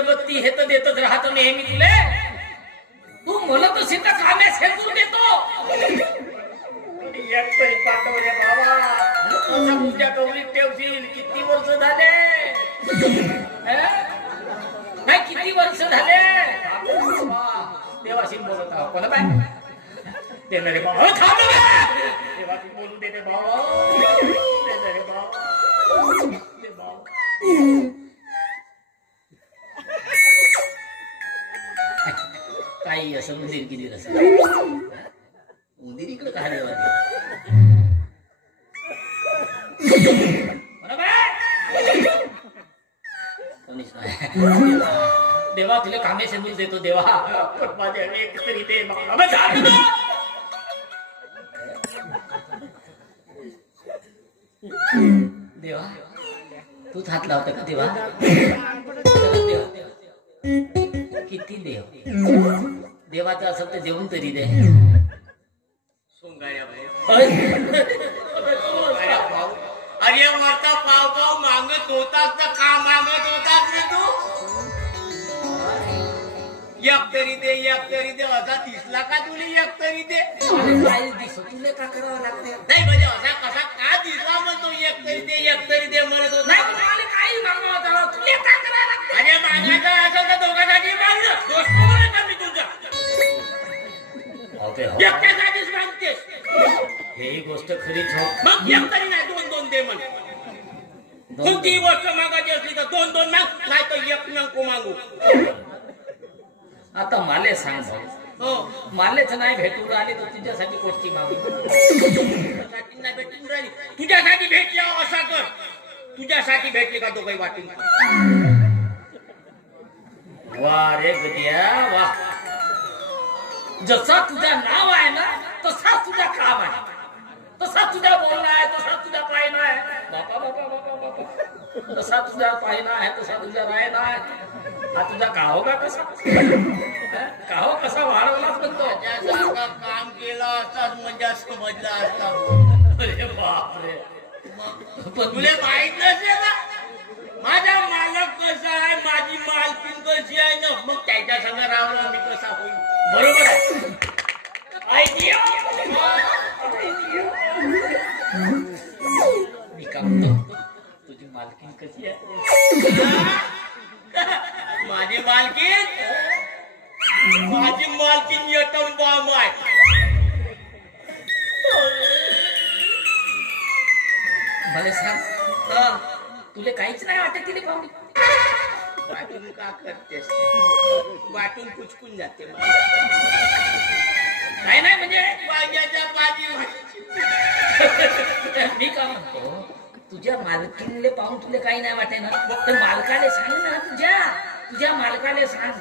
अगरबत्ती हे तर देतच राहतो नेहमी तुले. तू म्हणत असेल तर कामे शेकून देतो. एकतरी पाठव रे बाबा. असं तुझ्या कवरीत ठेवशील. किती वर्ष झाले नाही, किती वर्ष झाले देवाशी बोलत आहो. कोण बाय ते रे बाबा देवाशी बोलू दे रे बाबा. दे रे बाबा. दे बाबा. काही असं उंदीर किती असं उंदीर इकडे का देवा देवा तुला कामे शेंदूर देतो देवा. माझ्या एक तरी दे देवा. तूच हात लावता का देवा. किती देव देवाचं असं तर जेवण तरी दे. अरे वरता पाव पाव मागत होतात तर का मागत होतात रे तू. एक तरी दे असा दिसला का तुला. एक तरी दे तुला का करावं लागते. नाही म्हणजे असा कसा का दिसला म्हणतो. एक तरी दे म्हणत होत नाही. काही मागणं होता तुला का करावं लागतं. अरे मागायचं असं तर दोघांसाठी मागणं. दोस्त का मी तुझा एकट्यासाठीच मागतेस. हे गोष्ट खरीच हो. मग एक तरी नाही दोन दे म्हण. कोणतीही गोष्ट मागायची असली तर दोन माग. नाही तर एक नको मागू. आता माले सांग भाऊ. हो मालेच नाही भेटून आली तर तुझ्यासाठी गोष्टी मागू. नाही भेटून राहिली. तुझ्यासाठी भेटली असा कर. तुझ्यासाठी भेटली का तो काही वाटून. वा रे गदिया वा. जसा तुझा नाव आहे ना तसा तुझा काम आहे. तसा तुझा बोलणं आहे. तसा तुझा पायना आहे. बापा बापा बापा बापा. तसा तुझा पायना आहे. तसा तुझा रायना आहे. हा तुझा काहो का कसा. काहो कसा वाढवलाच म्हणतो. काम केलं असताच म्हणजे समजलं असता. अरे बापरे. तुला माहित नसेल ना माझा मालक कसा आहे. माझी मालकीन कशी आहे ना. मग त्याच्या संग राहून मी कसा होईल. बरोबर आहे. मी का म्हणतो तुझी मालकीन कशी आहे. माझी मालकीन यटम बॉम्ब आहे. मला सांग तुला काहीच नाही वाटत तिने पाहुणे. वाटून का करतेस. वाटून कुचकून जाते. नाही नाही म्हणजे वांग्याच्या पाठी. मी का म्हणतो तुझ्या मालकीनले पाहून तुला काही नाही वाटे ना. तर मालकाले सांग ना. तुझ्या मालकाले सांग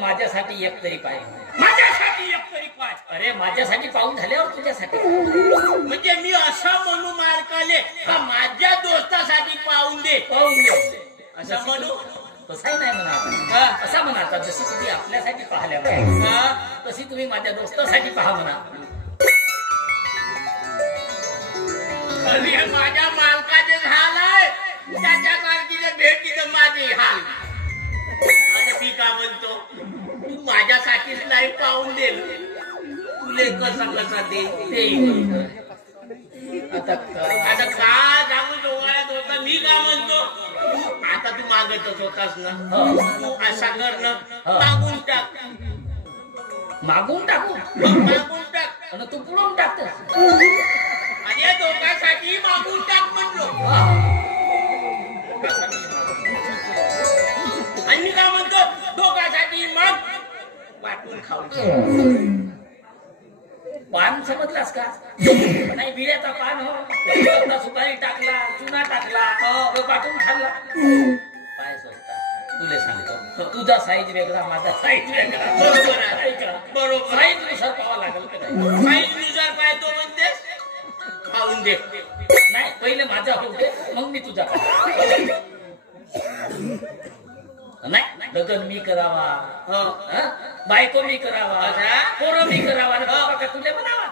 माझ्यासाठी एक तरी पाहिजे. माझ्यासाठी एक तरी पाय. अरे माझ्यासाठी पाहून झाल्यावर तुझ्यासाठी. म्हणजे मी असं म्हणू मालकाले का माझ्या दोस्तासाठी पाहून दे. असं म्हणू. तसाही नाही म्हणा. असा म्हणा जशी तुम्ही आपल्यासाठी पाहिल्या तशी तुम्ही माझ्या दोस्तासाठी पहा म्हणा. अरे माझ्या मालकाचे हाल आहे. त्याच्या मालकीने भेटली तर माझे हाल. आणि मी का म्हणतो तू माझ्यासाठीच नाही पाहून दे. तुले कसा दे. आता का सांगू डोळ्यात होता. मी का म्हणतो आता तू मागतच होतास ना. तू असा कर ना. मागून टाक. मागून टाकू. मागून टाक. आणि तू पुढून टाकतो. आणि दोघांसाठी मागून टाक म्हणलो. आणि मी काय म्हणतो दोघांसाठी मग वाटून खाऊ. पान समजलास का. नाही बिड्याचा पान हो. सुपारी टाकला. चुना टाकला. वाटून खाल्ला. काय सोडता तुले सांगतो. तुझा साईज वेगळा माझा साईज वेगळा. बरोबर आहे. बरोबर. साईज नुसार पाहावं लागेल का नाही. साईज नुसार पाहतो म्हणतेस. खाऊन दे. नाही पहिले माझा होऊ दे मग मी तुझा. नाही लग्न मी करावा. बायको मी करावा. पोरं मी करावा. का तुले म्हणावा.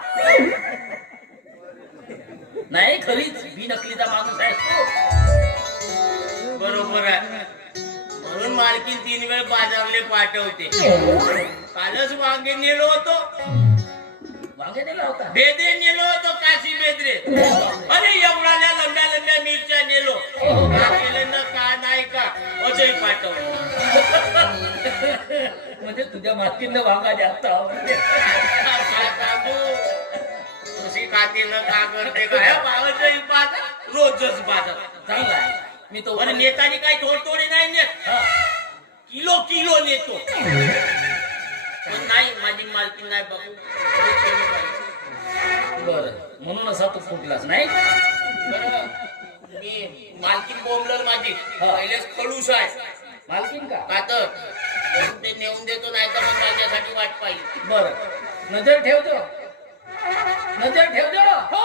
नाही खरीच मी नकलीचा माणूस आहे. बरोबर आहे. म्हणून मालकीन 3 वेळ बाजारले पाठवते. कालच वांगे नेलो होतो. वांगे नेला होता. बेदरे नेलो होतो, काशी बेदरे. अरे एवढ्या लंब्या लंब्या मिरच्या नेलो. केलं ना का नाही का अजय पाठवलं. म्हणजे तुझ्या मालकींना वांगा जास्त आवडते. तुझी खातील का करते काय बाबाचाही बाजार रोजच बाजार चांगला आहे. मी तो आणि नेतानी काही थोडे नाही नेत. किलो किलो नेतो. पण नाही माझी मालकी नाही बघू. बर म्हणून असा तू फुटलाच नाही. बरं मी मालकीन बोंबलर माझी पहिलेच खडूस आहे. मालकीन का? का तर ते नेऊन देतो नाही तर मग माझ्यासाठी वाट पाहिजे. बर नजर ठेवतो. नजर ठेवतो. हो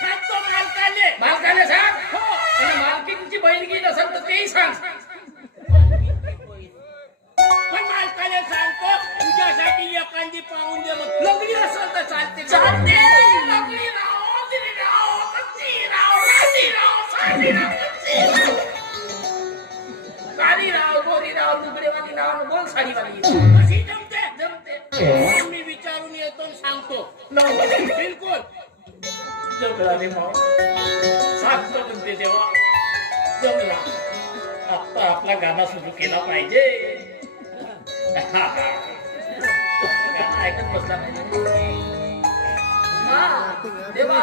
सांगतो मालकाले. मालकाने सांग. हो आणि मालकीनची बैलगी नसेल तर तेही सांग. पण मालकाले सांगतो तुझ्यासाठी एखादी पाहून दे. मग लग्नी असेल तर चालते. चालते. लग्नी राहो, दिली राहो, कच्ची राहो, राधी राहो, साधी राहो, कच्ची राहो. काळी राहो, गोरी राहो, लुगडेवाली राहो, बोल साडीवाली. कशी जमते. जमते. मी विचारून येतो आणि सांगतो. बिलकुल जमला रे भाऊ. सांगतो म्हणते तेव्हा जमला. आता आपला गाणं सुरू केला पाहिजे. गाणं ऐकत बसला पाहिजे. हा देवा.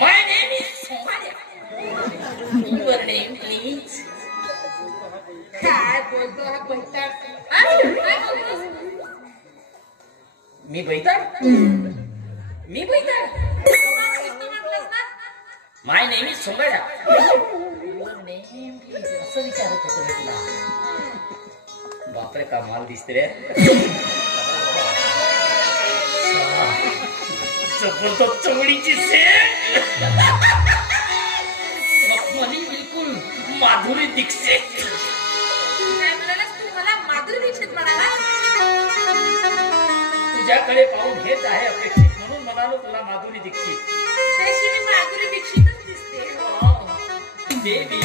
My name is Somalia. Your name please. काय बोलतो हा बैताड? काय बोलतोस? मी बैताड? मी बैताड? My name is Songadya. Your name please. असं विचारत होतो मी तुला. बापरे कमाल दिसते रे. जबरदस्त चवडीची सेट. मखमली बिलकुल माधुरी दीक्षित. काय म्हणालास तू मला? माधुरी दीक्षित म्हणाला? तुझ्याकडे पाहून हेच आहे अपेक्षित म्हणून म्हणालो तुला माधुरी दीक्षित. त्याशी मी माधुरी दीक्षितच दिसते. Baby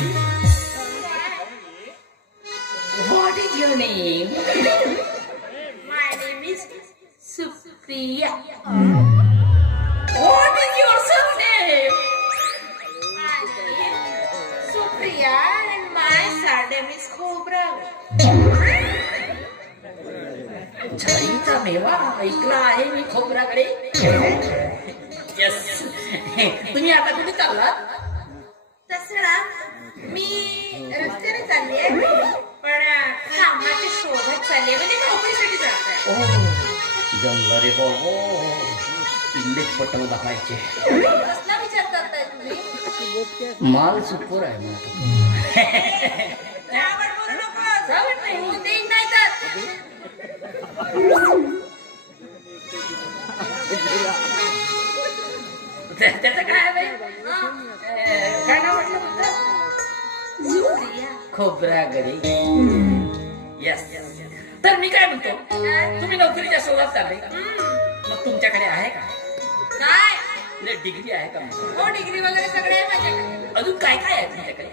what is your name? My name is Supriya. What is your surname? My name Supriya and my surname is Cobra. झाडीचा मेवा ऐकला आहे मी खोबराकडे. यस. तुम्ही आता कुठे चाललात? तसं ना मी रस्त्याने चालली आहे पण कामाच्या शोधात चालली आहे. म्हणजे नोकरीसाठी जात आहे. जमलं रे बाबा. इंग्लिश पटल दाखवायचे. कसला विचार करताय तुम्ही? माल सुपर आहे ना. आवड बोलू नकोस. आवड नाही होऊन देईन नाही तर. त्याचं काय आहे बाई? काय नाव म्हटलं तुमचं? सुप्रिया. खोबरागडी. यस. तर मी काय म्हणतो तुम्ही नोकरीच्या शोधात चालले मग तुमच्याकडे आहे का? काय डिग्री आहे का? हो डिग्री वगैरे सगळे आहे माझ्याकडे. अजून काय काय आहे तुमच्याकडे?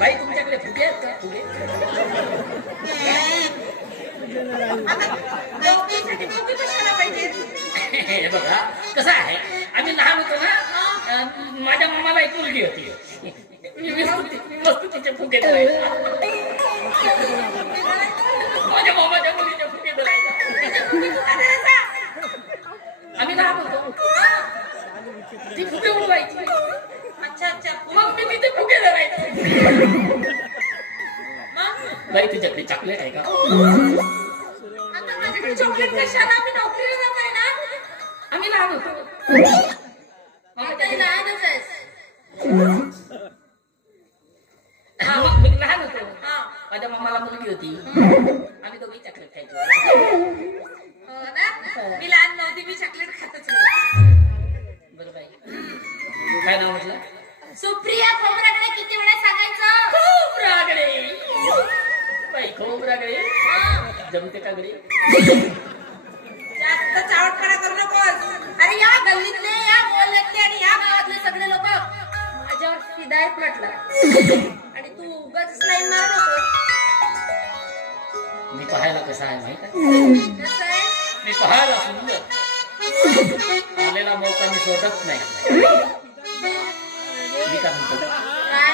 बाई तुमच्याकडे फुगे आहेत का? फुगे आता नोकरीसाठी फुगे कशाला पाहिजे? हे बघा कसं आहे, आम्ही लहान होतो ना, माझ्या मामाला एक मुलगी होती. वस्तू तिचे फुगे धरायचा. माझ्या मामाच्या मुलीचे फुगे धरायचा. आम्ही लहान होतो, ती फुगे उडवायची. अच्छा अच्छा. मग मी तिथे फुगे धरायचे. मग बाई तुझ्याकडे चॉकलेट आहे का? आता माझ्याकडे चॉकलेट कशाला? मी नोकरीला जात आहे ना. आम्ही लहान होतो. आता लहानच आहेस. मी लहान होतो. हा. माझ्या मामाला मुलगी होती. आम्ही दोघी चॉकलेट खायचो. हो ना. मी लहान नव्हती, मी चॉकलेट खातच नव्हती. बरं बाई, काय नाव म्हटलं? सुप्रिया खोबराकडे किती वेळा सांगायचं? खूप रागडे बाई, खूप रागडे. जमते का गडे? जास्त चावटपणा करू नकोस. अरे या गल्लीतले, या मोहल्ल्यातले आणि या गावातले सगळे लोक माझ्यावर हिदायत म्हटलं आणि तू उगाच लाईन मारू नकोस. मी पाहायला कसा आहे माहित आहे? कसं आहे? मी पाहायला सुंदर, आलेला मौका मी सोडत नाही. मी काय म्हणतो? काय?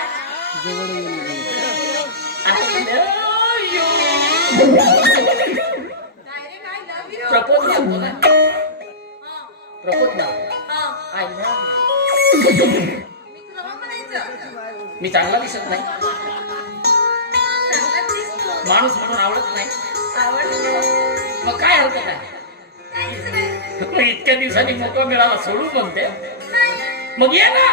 प्रपोज करतो ना, प्रपोज ना. आय मी चांगला दिसत नाही, माणूस म्हणून आवडत नाही. मग काय हरकत आहे? इतक्या दिवसांनी मोकळा मिळाला सोडून म्हणते. मग ये ना.